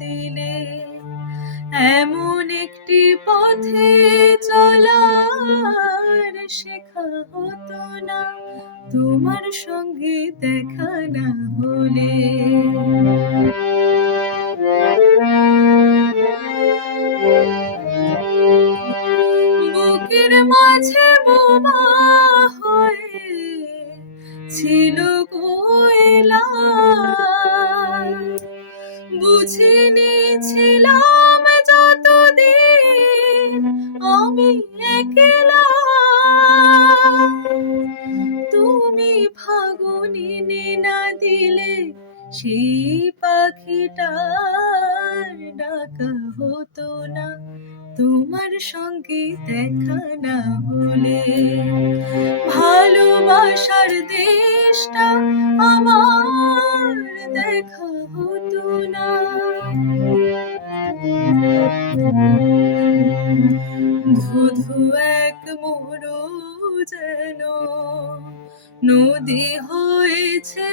দিলে। এমন একটি পথে চলার শেখা হতো না তোমার সঙ্গে দেখা না হলে। বুকের মাঝে বোমা হয়ে ছিল কোয়েলা, বুঝিনি ছিলাম যতদিন আমি একলা। তুমি ফাগুনি না দিলে সেই পাখিটার ডাকা হতো না তোমার সঙ্গে দেখা না হলে। ভালোবাসার দেশটা আমার দেখা হতো না। ধুধু এক মোড় যেন নদী হয়েছে,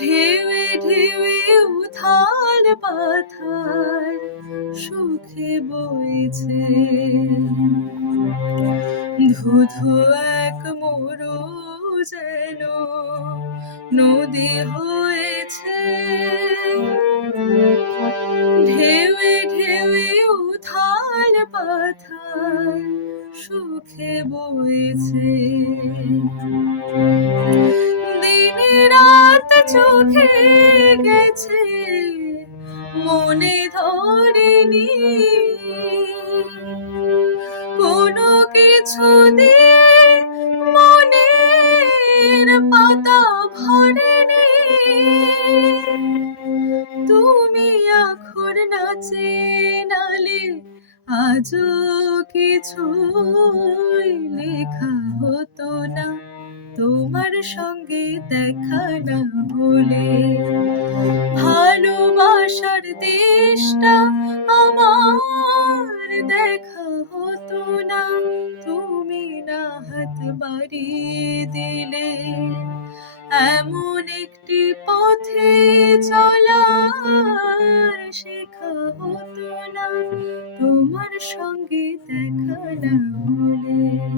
ঢেউে ঢেউে উথাল পাথাল সুখে বইছে। ধুধু এক মোড় যেন নদী হয়েছে, ঢেউে ঢেউে উথাল পাথাল সুখে বইছে। দিন রাত চোখে গেছে মনে ধরেনি, কোনো কিছু দিয়ে মনের পাতা ভরেনি। তুমি আখর নাচে নালে আজও কিছুই লেখা হতো না তোমার সঙ্গে দেখা না হলে। ভালোবাসার দেশটা আমার দেখা হতো না তুমি না হাত বাড়িয়ে দিলে। এমন একটি পথে চলার শেখা হতো না তোমার সঙ্গে দেখা না হলে।